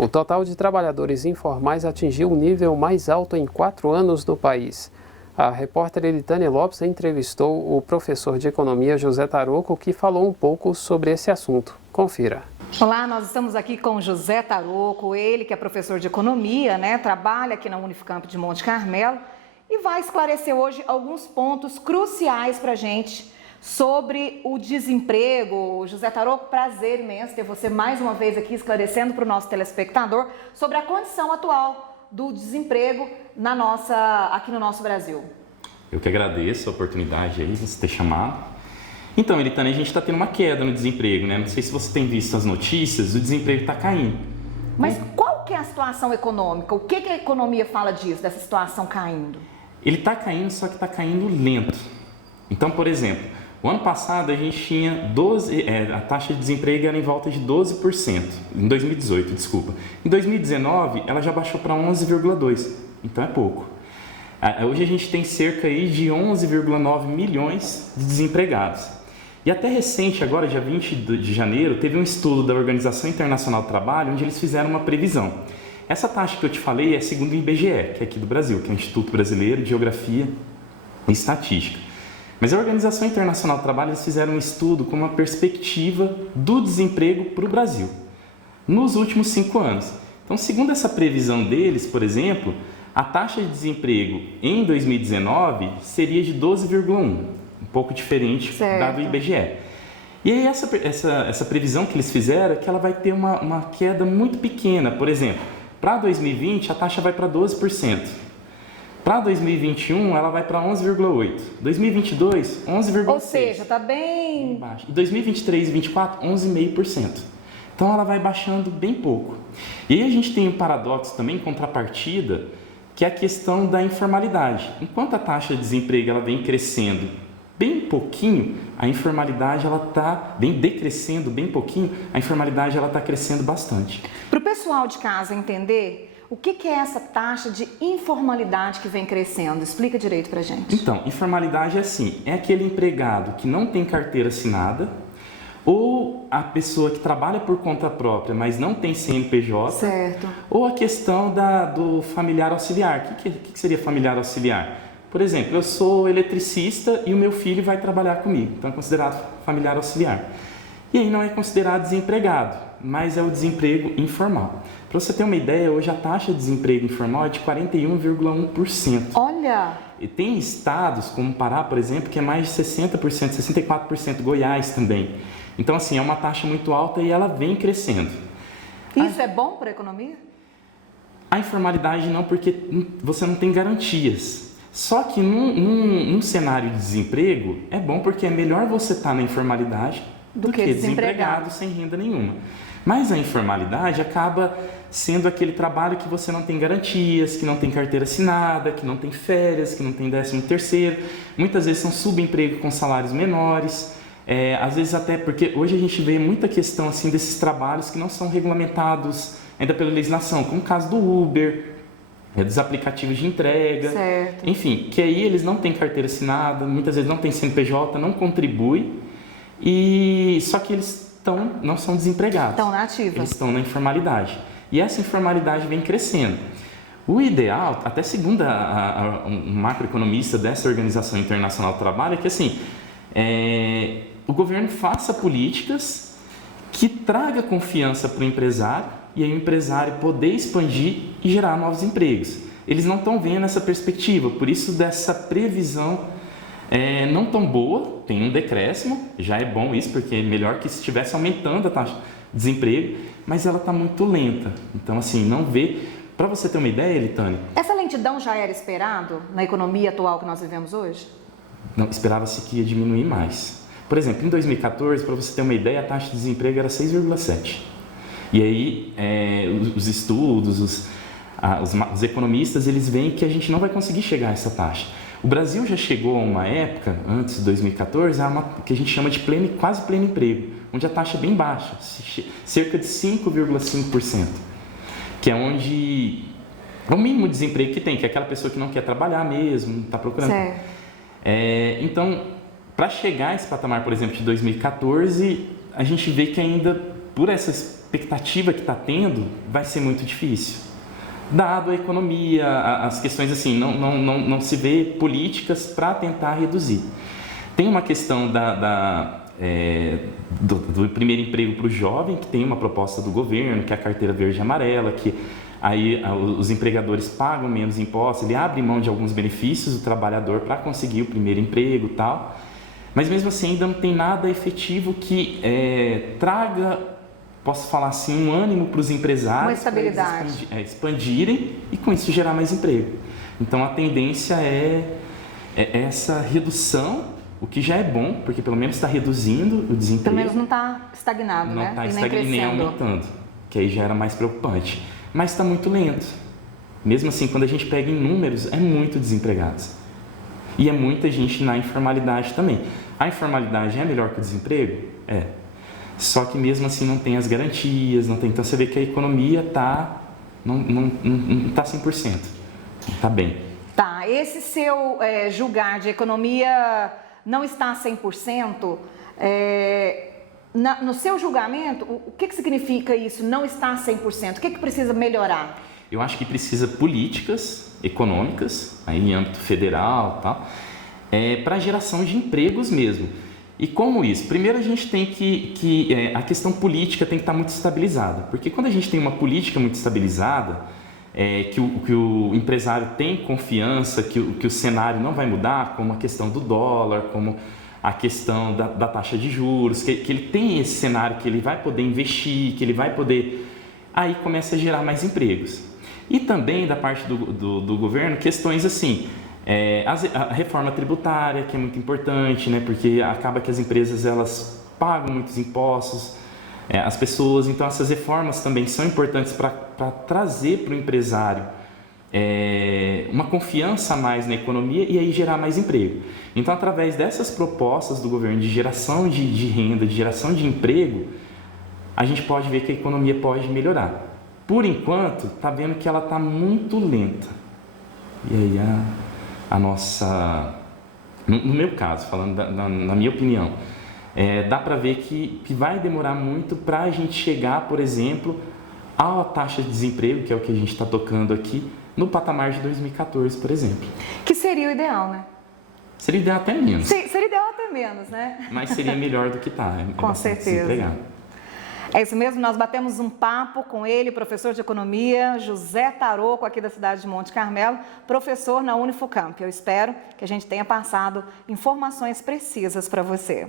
O total de trabalhadores informais atingiu o nível mais alto em 4 anos no país. A repórter Elitânia Lopes entrevistou o professor de economia José Taroco, que falou um pouco sobre esse assunto. Confira. Olá, nós estamos aqui com José Taroco, ele que é professor de economia, trabalha aqui na Unifcamp de Monte Carmelo e vai esclarecer hoje alguns pontos cruciais para a gente sobre o desemprego. José Taroco, prazer imenso ter você mais uma vez aqui esclarecendo para o nosso telespectador sobre a condição atual do desemprego aqui no nosso Brasil. Eu que agradeço a oportunidade aí de você ter chamado. Então, Elitânia, a gente está tendo uma queda no desemprego, Não sei se você tem visto as notícias, o desemprego está caindo. Mas qual que é a situação econômica? O que a economia fala disso, dessa situação caindo? Ele está caindo, só que está caindo lento. Então, por exemplo, o ano passado a gente tinha a taxa de desemprego era em volta de 12%, em 2018, desculpa. Em 2019, ela já baixou para 11,2%, então é pouco. Hoje a gente tem cerca aí de 11,9 milhões de desempregados. E até recente, agora, dia 20 de janeiro, teve um estudo da Organização Internacional do Trabalho, onde eles fizeram uma previsão. Essa taxa que eu te falei é segundo o IBGE, que é aqui do Brasil, que é o Instituto Brasileiro de Geografia e Estatística. Mas a Organização Internacional do Trabalho, eles fizeram um estudo com uma perspectiva do desemprego para o Brasil, nos últimos 5 anos. Então, segundo essa previsão deles, por exemplo, a taxa de desemprego em 2019 seria de 12,1%. Um pouco diferente da do IBGE. E aí essa previsão que eles fizeram é que ela vai ter uma queda muito pequena. Por exemplo, para 2020 a taxa vai para 12%. Para 2021 ela vai para 11,8%. 2022, 11,6%. Ou seja, está bem baixo. E 2023 e 2024, 11,5%. Então ela vai baixando bem pouco. E aí a gente tem um paradoxo também, em contrapartida, que é a questão da informalidade. Enquanto a taxa de desemprego ela vem crescendo bem pouquinho, a informalidade ela está decrescendo bem pouquinho, a informalidade ela está crescendo bastante. Para o pessoal de casa entender, o que é essa taxa de informalidade que vem crescendo? Explica direito para a gente. Então, informalidade é assim, é aquele empregado que não tem carteira assinada, ou a pessoa que trabalha por conta própria, mas não tem CNPJ, certo. Ou a questão do familiar auxiliar. O que seria familiar auxiliar? Por exemplo, eu sou eletricista e o meu filho vai trabalhar comigo, então é considerado familiar auxiliar. E aí não é considerado desempregado, mas é o desemprego informal. Para você ter uma ideia, hoje a taxa de desemprego informal é de 41,1%. Olha! E tem estados, como Pará, por exemplo, que é mais de 60%, 64%, Goiás também. Então, assim, é uma taxa muito alta e ela vem crescendo. Isso é bom para a economia? A informalidade não, porque você não tem garantias. Só que num cenário de desemprego, é bom porque é melhor você estar na informalidade do que desempregado sem renda nenhuma. Mas a informalidade acaba sendo aquele trabalho que você não tem garantias, que não tem carteira assinada, que não tem férias, que não tem 13º. Muitas vezes são subemprego com salários menores. Às vezes até porque hoje a gente vê muita questão assim, desses trabalhos que não são regulamentados ainda pela legislação, como o caso do Uber, dos aplicativos de entrega, certo. Enfim, que aí eles não têm carteira assinada, muitas vezes não têm CNPJ, não contribui, só que eles não são desempregados. Estão na ativa. Eles estão na informalidade. E essa informalidade vem crescendo. O ideal, até segundo um macroeconomista dessa Organização Internacional do Trabalho, é que assim, o governo faça políticas que traga confiança para o empresário, e aí o empresário poder expandir e gerar novos empregos. Eles não estão vendo essa perspectiva, por isso dessa previsão não tão boa, tem um decréscimo, já é bom isso, porque é melhor que se estivesse aumentando a taxa de desemprego, mas ela está muito lenta. Então, assim, não vê... Para você ter uma ideia, Elitânia... Essa lentidão já era esperado na economia atual que nós vivemos hoje? Não, esperava-se que ia diminuir mais. Por exemplo, em 2014, para você ter uma ideia, a taxa de desemprego era 6,7%. E aí, os estudos, os economistas, eles veem que a gente não vai conseguir chegar a essa taxa. O Brasil já chegou a uma época, antes de 2014, que a gente chama de quase pleno emprego, onde a taxa é bem baixa, cerca de 5,5%, que é onde é o mínimo de desemprego que tem, que é aquela pessoa que não quer trabalhar mesmo, está procurando. Certo. Então, para chegar a esse patamar, por exemplo, de 2014, a gente vê que ainda, por essas expectativa que está tendo, vai ser muito difícil. Dado a economia, as questões assim, não se vê políticas para tentar reduzir. Tem uma questão do primeiro emprego para o jovem, que tem uma proposta do governo, que é a carteira verde e amarela, que aí os empregadores pagam menos impostos, ele abre mão de alguns benefícios do trabalhador para conseguir o primeiro emprego e tal. Mas mesmo assim ainda não tem nada efetivo que traga, posso falar assim, um ânimo para os empresários. Uma estabilidade. Expandirem e com isso gerar mais emprego. Então a tendência é essa redução, o que já é bom, porque pelo menos está reduzindo o desemprego. Pelo menos não está estagnado, não né? Está e estagnado nem aumentando, que aí já era mais preocupante. Mas está muito lento. Mesmo assim, quando a gente pega em números, é muito desempregados. E é muita gente na informalidade também. A informalidade é melhor que o desemprego? É. Só que mesmo assim não tem as garantias, não tem. Então você vê que a economia não está 100%. Está bem. Tá, esse seu julgar de economia não está 100%, no seu julgamento, o que significa isso, não está 100%? O que precisa melhorar? Eu acho que precisa políticas econômicas, aí em âmbito federal, tal, para geração de empregos mesmo. E como isso? Primeiro a gente tem a questão política tem que estar muito estabilizada, porque quando a gente tem uma política muito estabilizada, que o empresário tem confiança, que o cenário não vai mudar, como a questão do dólar, como a questão da taxa de juros, que ele tem esse cenário que ele vai poder investir, que ele vai poder... Aí começa a gerar mais empregos. E também da parte do governo, questões assim, a reforma tributária, que é muito importante, né, porque acaba que as empresas elas pagam muitos impostos, as pessoas, então essas reformas também são importantes para trazer para o empresário uma confiança a mais na economia e aí gerar mais emprego. Então, através dessas propostas do governo de geração de renda, de geração de emprego, a gente pode ver que a economia pode melhorar. Por enquanto, está vendo que ela está muito lenta. E aí a nossa... No meu caso, falando na minha opinião, dá para ver que vai demorar muito para a gente chegar, por exemplo, à taxa de desemprego, que é o que a gente está tocando aqui, no patamar de 2014, por exemplo. Que seria o ideal, né? Seria ideal até menos. Seria ideal até menos, né? Mas seria melhor do que está. Com certeza. É isso mesmo, nós batemos um papo com ele, professor de economia, José Taroco, aqui da cidade de Monte Carmelo, professor na Unifucamp. Eu espero que a gente tenha passado informações precisas para você.